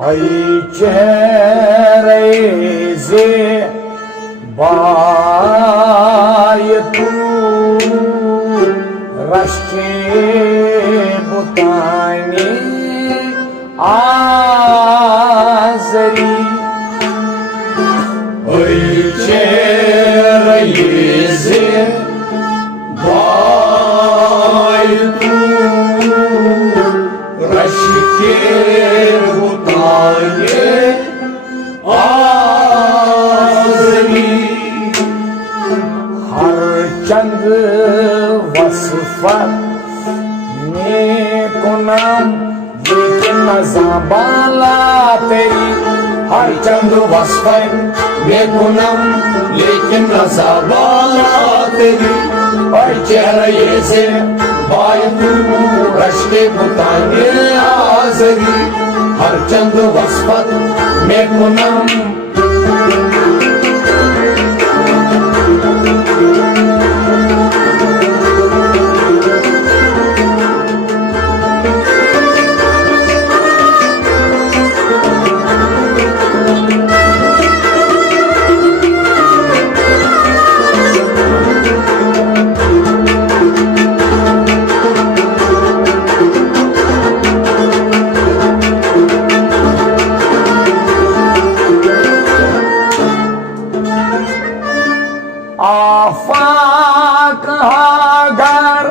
Ay çerezi baytu raşke butani azri Ay çerezi baytu raşke चंद वसफत नेको नाम लेकिन नज़ाबाला तेरी हर चंद वसफत नेको नाम लेकिन नज़ाबाला तेरी और चेहरा ये से बायतू रश्के बुताने आज़री हर चंद वसफत नेको नाम आफाक हागर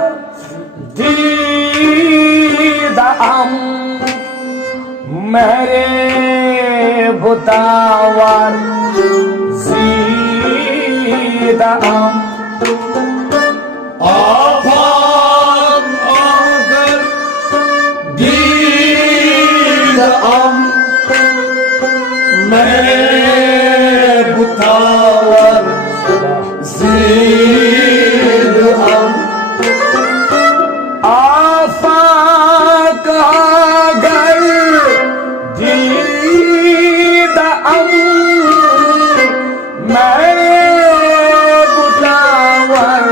दीदाम मेरे बुतावर जीदाम आफाक हागर दीदाम मेरे बुतावर आफाक अगर दीदाम मेरे बुतावर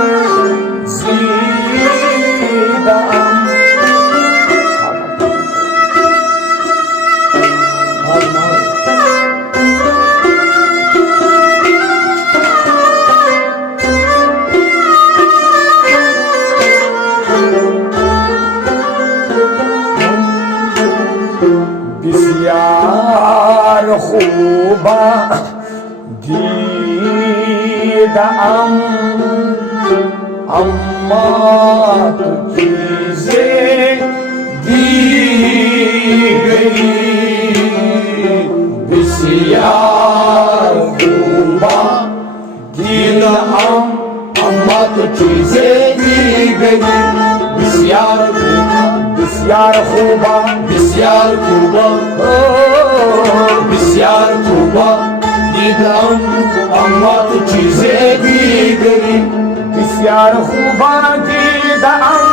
जीदाम बिस्यार खूबा दीदाम अम्मा तो चीजें दी गई बिस्यार खूबा दीदाम अम्मा तो चीजें दी गई बिस्यार खूबा बिस्यार खूबा बिस्यार खूबा दीदाम अम्मा तो चीजें दी गई बिस्यार खूबा दीदाम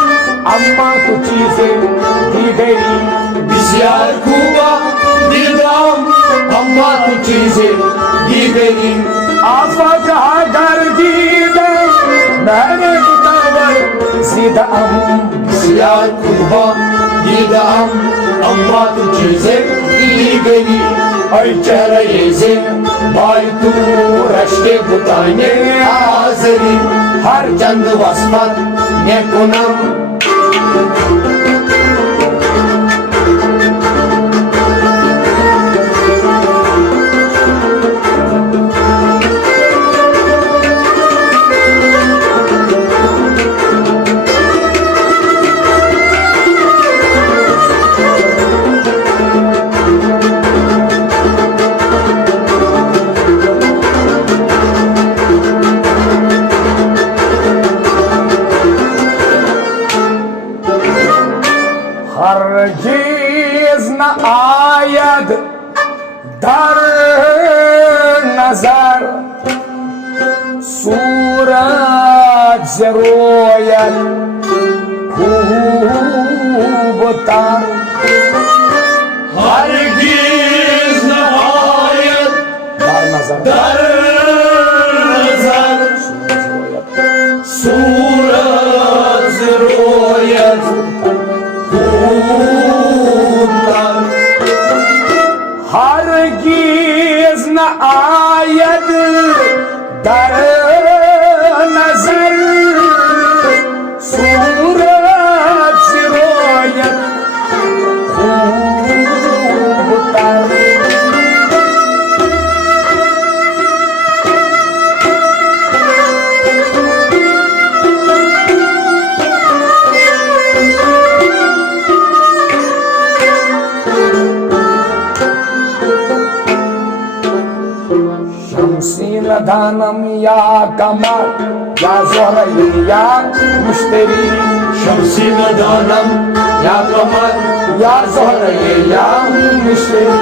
अम्मा तो चीजें दी गई बिस्यार खूबा दीदाम अम्मा तो चीजें दी गई आफाक अगर दीदाम मेरे बुतावर जीदाम बिस्यार खूबा दीदाम अम्मा तो चीजें दी गई और चेहरा ये से बायतू रश्के बुताने आज़री हर चंद वसफत नेको नाम हरगिज़ न आयद दर नजर सूरज रोयल खूब तर हरगिज़ न आयद दर नजर सूरज रोयल खूब तर हरगिज न आयद दर नजर सूरत सिरोयत खूब तर शमसीन दानम या कमर या ज़ोहरा या मुश्तरी शमसीन दानम या कमर या ज़ोहरा या मुश्तरी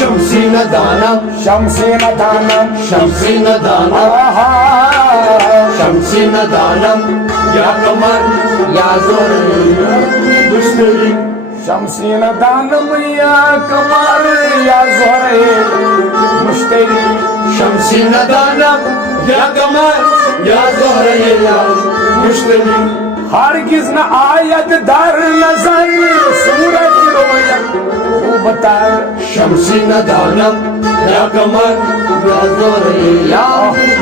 शमसीन दानम शमसीन दानम शमसीन दानम आहा शमसीन दानम या कमर या ज़ोहरा मुश्तरी शमसीन दानम या कमर या ज़ोहरा मुश्तरी शमसीन दानम या कमर या ज़ोहरा या मुश्तरी हरगिज न आयत दर नजर सूरत रोयत खूब तर शमसीन दानम या कमर या ज़ोहरा या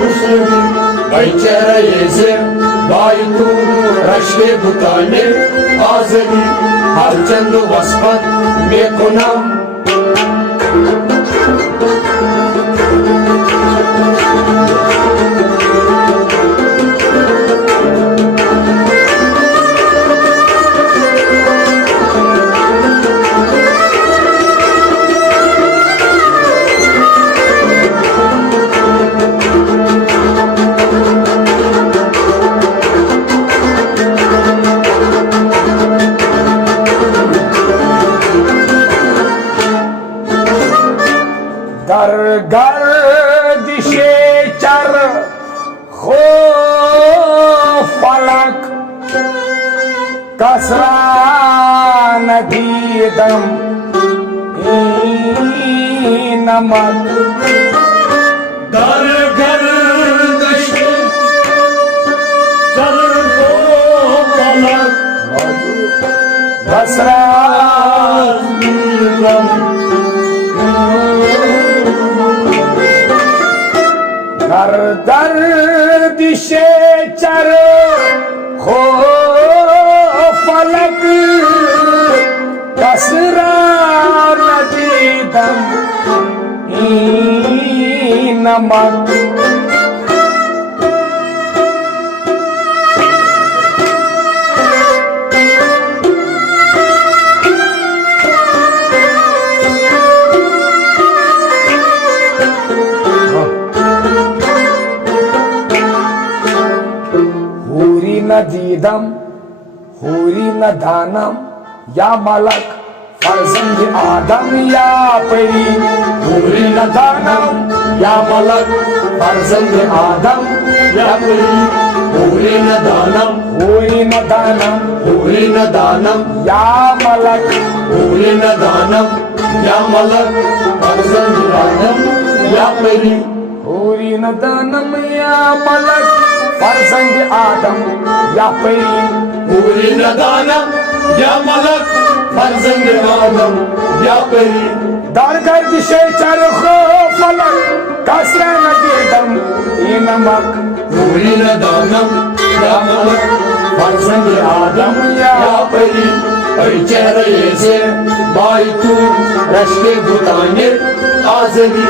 मुश्तरी चेहरे से बाई तू रश्के बुताने आज़री हर चंद वस्पत में कुनाम दर गर्दिशे चर खो फलक कसरा नदीदम नमक दर गर्दिश चर को फलक कसरा दर गर्दिशे चर खो फलक कसरा नदीदम नमक हूरी न दीदम हूरी न दानम या मलक फर्जंद आदम या परी पूरी न दानम या मलक फर्जंद आदम या परी पूरी न दानम हूरी न दानम पूरी न दानम या मलक पूरी न दानम या मलक फर्जंद आदम या परी हूरी न दानम या मलक फर्जंद आदम या परी पूरी न दानम या मलक फर्जंद आदम या परी दर गर्दिशे चर खो फलक कसरा नदीदम नमक पूरी न दानम या मलक फर्जंद आदम या परी चेहरे से बाई तू रश्के बुताने आज़री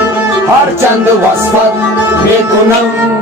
हर चंद वस्फत में कुनम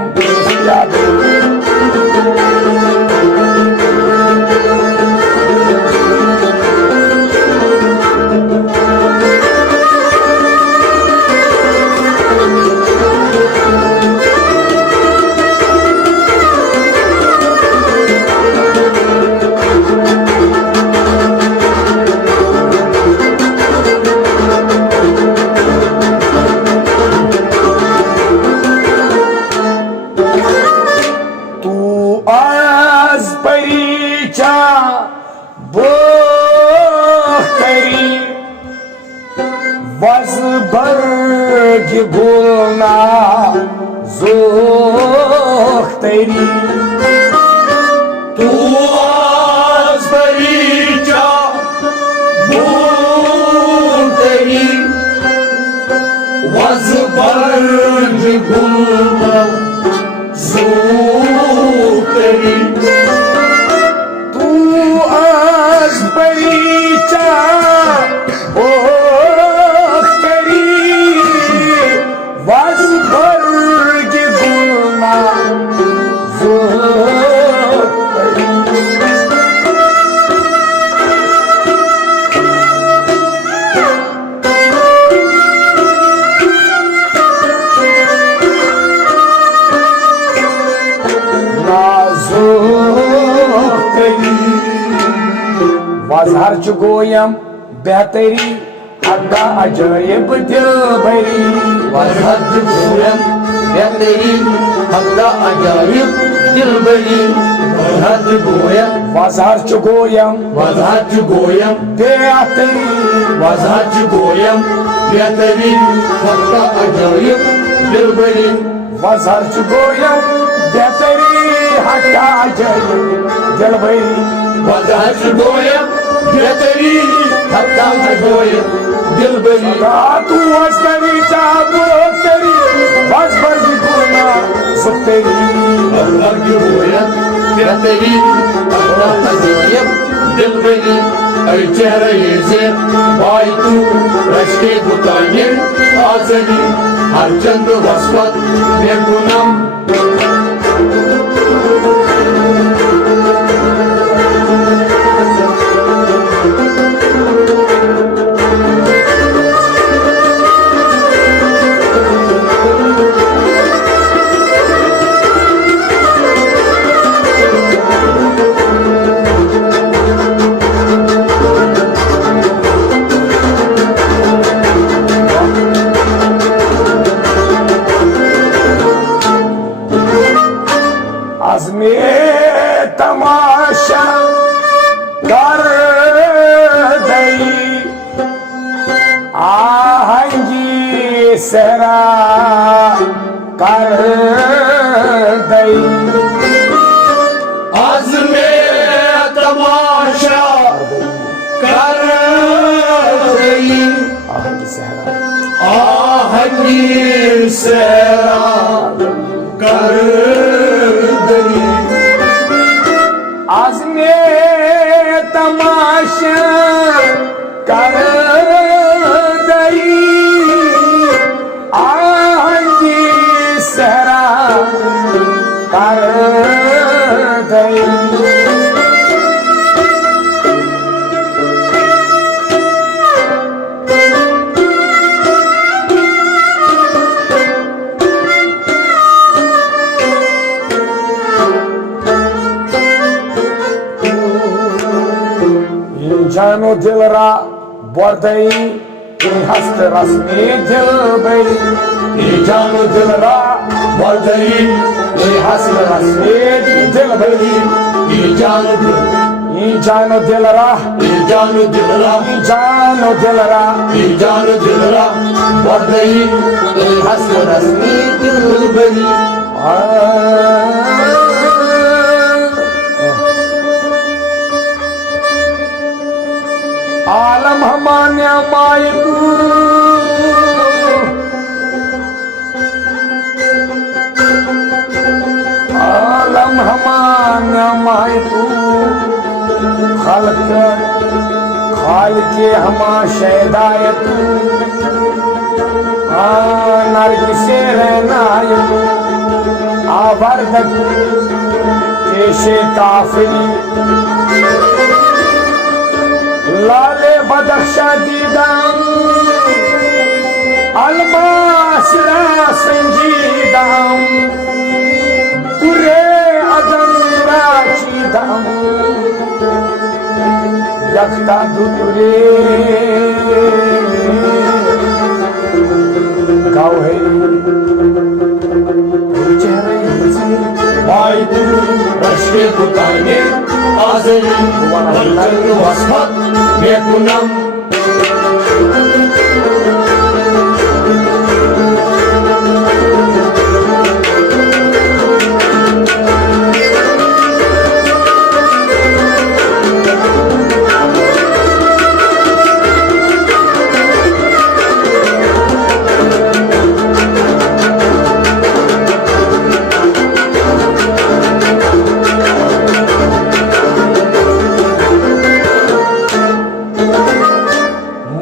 वज़बर्ग बोलना ज़ोख्तरी तू आज बरीचा बोल तेरी वजहर गोयम बेहतरी अग्गा अजयब दिल भरी वजहर गोयम बेहतरी अग्गा अजयब दिल भरी वजहर गोयम बेहतरी वजहर गोयम बेहतरी अग्गा अजयब दिल भरी वजहर गोयम बेहतरी अग्गा अजयब दिल भरी वजहर गोयम बेहतरी अग्गा अजयब दिल भरी तू वस्तरी चाबो तेरी बस बर्दी गुना सुतेरी वजहर गोयम बेहतरी अग्गा अजयब दिल भरी ay चेहरा ये से भाई तू रश्के बुताने आजनी हर चंद वस्पत बेगुनाम तमाशा कर दई आहंगी सहरा कर दई आज में तमाशा कर दई आहंगी सहरा कर दई आज में तमाशा कर दई आहंगी सहरा कर दई जानो दिल रा बर्दई हस्त रस्मी दिल भरी जानो दिल रा बर्दई हस्त रस्मी दिल भरी जानो दिल रा जानो दिल रा जानो दिल रा जानो दिल रा बर्दई हस्त रस्मी दिल भरी आलम हमान्या माय तू आलम हमान्या माय तू खल्क खाल के हमा शैदाय तू नरगिसे रहनाय तू आवर्दक केशे काफिली लाले बदख्शा दीदाम अलमासरा संजीदाम तुरे अदम राचीदाम यख्ता दुरे गाँव है चेहरे से भाई तू रश्के बुताने आजनी हर चंद वस्पत बेगुनाम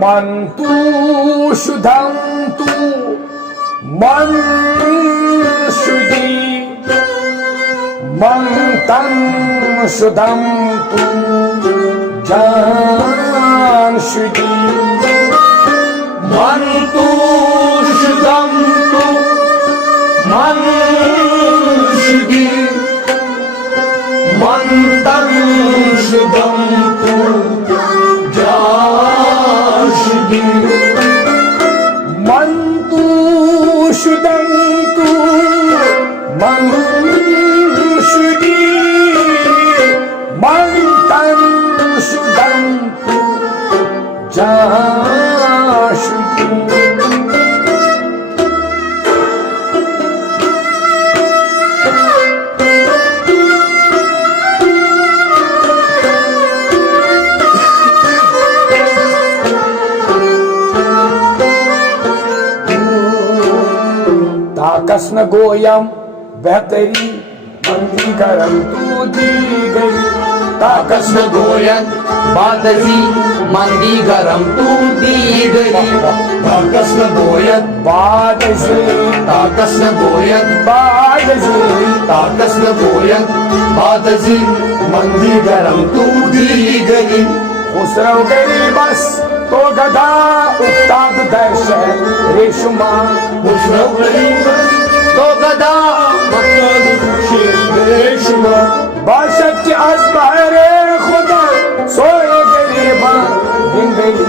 मंतु शुद्धंतु मन शुद्धि मंतं शुद्धंतु जान शुद्धि मंतु शुद्धंतु मन शुद्धि मंतं शुद्धंतु ताकस न गोयम बेहतरी मंदी गरम तू दी गई ताकस न गोयन बादजी मंदी गरम तू दी गई ताकस न गोयन बादजी ताकस न गोयन बादजी ताकस न गोयन बादजी मंदी गरम तू दी गई खुसरो गई बस तो गदा उस्ताद दर्श रेशुमा खुसरो गई तो गदा रेशुमा बादशाह की असबारे खुदा सोए गरीबा दिन गई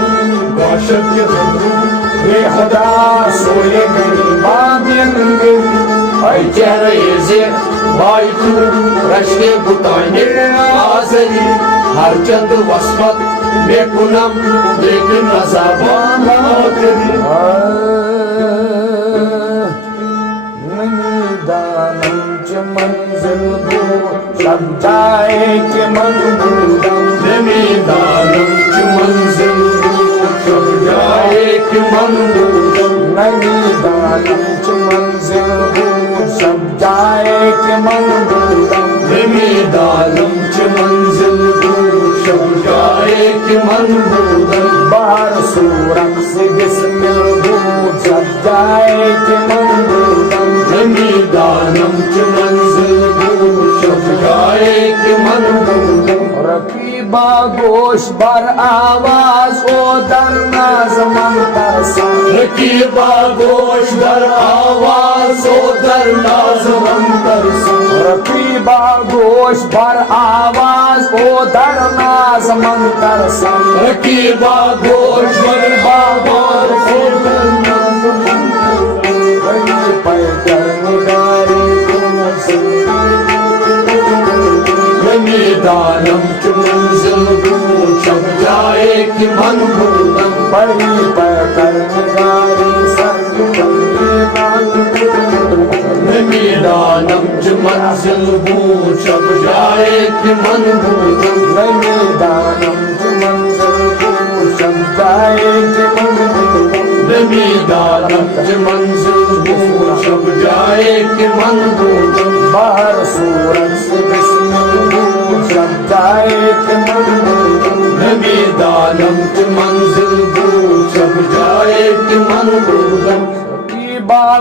बादशाह ये खुदा सोए गरीबा दिन गई ay çereze baytu raşke butane azali har chand wasfat bekunam lekin azabana kari दानम च मंजिल दो सब जाए के मंदूदम nemi danam ch manzil sab jaye ki mandudam नमी दानम च मंजिल दो सब जाए के मंदूदम nemi danam ch manzil sab jaye ki mandudam बाहर सूरत से बिस्मिल दो सब जाए के मंदूदम nemi danam ch manzil sab jaye ki mandudam रकीबा गोश बर आवाज ओ दरना जमन तरसा रकीबा गोश दर आवाज ओ दर नाज़मन तरसा रकीबा गोश बर आवाज ओ दरना जमन तरसा रकीबा गोश दर आवाज ओ दर नाज़मन दानम च मंजिल शब जाए कि मन भूलम परी पर निगारी दानम च मंजिल शब जाए कि मन भूलम दानम च मंजिल शब जाए कि मन दानम च मंजिल शब जाए कि मन भूलम बाहर सूरत से बिस्मिल शब जाए कि मन दानम च मंजिल शब जाए कि मन भूलम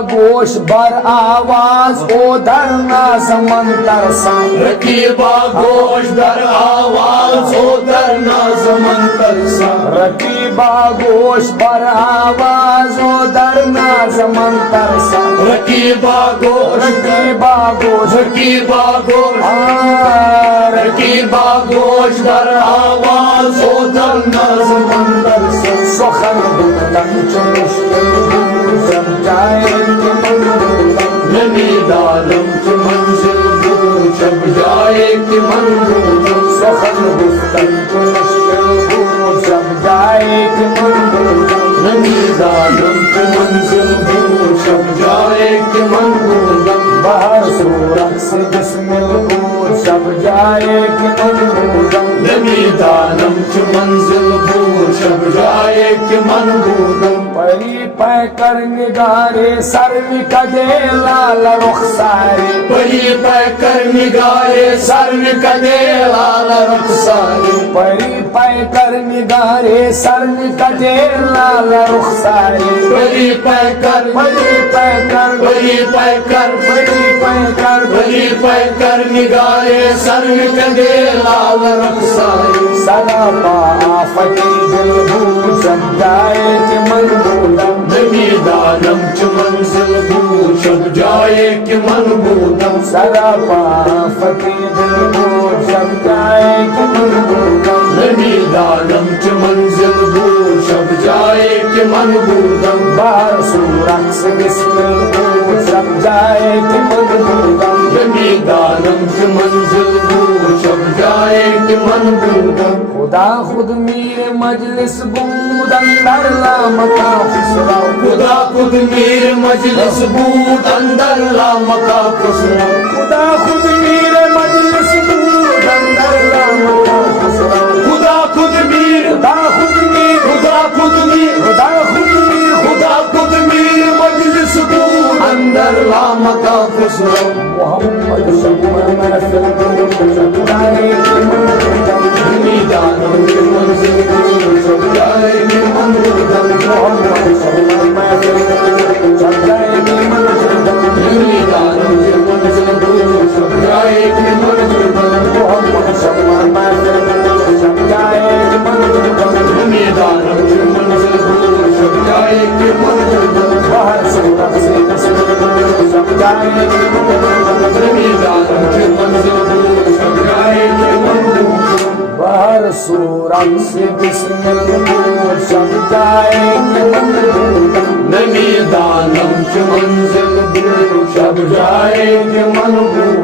गोश बर आवाज ओ धरना समन तरसा रकीबा गोश दर आवाज ओ दरना जमन तरसा रकीबा गोश बर आवाज ओ धरना समन तरसा रकीबा गोश रकीबा गोश रकीबा गोश रकीबा गोश दर आवाज ओ दरना जमन तरसा सुखन बुतन चुमुश्किल जब जाए नमी दानम च मंजिल शब जाए कि मन भूलम सुखन बुतन चुमुश्किल जब जाए कि मन नमी दानम च मंजिल शब जाए कि मन भूलम बाहर सूरत से बिस्मिल शब जाए कि मन नमी दानम च मंजिल शब जाए कि मन भूलम परी पैकर निगारे सर्व कदे लाल रुखसारे परी पैकर निगारे सर्व कदे लाल रुखसारे परी पैकर निगारे सर्व कदे लाल रुखसारे परी पैकर परी पैकर परी पैकर परी पैकर परी पैकर निगारे सर्व कदे लाल रुखसारे सदा आफती दिल भूल जब जाए कि मन नमी दानम च मंजिल शब जाए कि मन भूलम सदा आफती दिल भूल जब जाए कि मन नमी दानम च मंजिल शब जाए कि मन भूलम बाहर सूरत से बिस्मिल जब जाए कि मन नमी दानम च मंजिल शब जाए कि मन भूलम खुदा खुद मीर मजलिस बूद अंदर ला मका खुसरा खुदा खुद मीर मजलिस बूद अंदर ला मका खुसरा खुदा खुद मीर मजलिस बूद अंदर ला मका खुसरा खुदा खुद मीर खुदा खुद मीर खुदा खुद मीर खुदा खुद मीर खुदा खुद मीर मजलिस बूद अंदर करला मका खुसरो मोहम्मद शम्मा महफिल शब जाएगी मंजिल मीदानों की मंजिल शब जाएगी मंजिल मोहम्मद शम्मा महफिल शब जाएगी मंजिल मीदानों की मंजिल शब जाएगी मंजिल मोहम्मद शम्मा महफिल शब जाएगी मंजिल मीदानों की मंजिल शब जाएगी मंजिल बाहर सूरत से नस्ल शब जाएगी मंजिल मीदानों की मंजिल शब जाएगी मंजिल बाहर सूरत से बिस्मिल्लाह शब जाएगी मंजिल मीदानों की मंजिल शब जाएगी मंजिल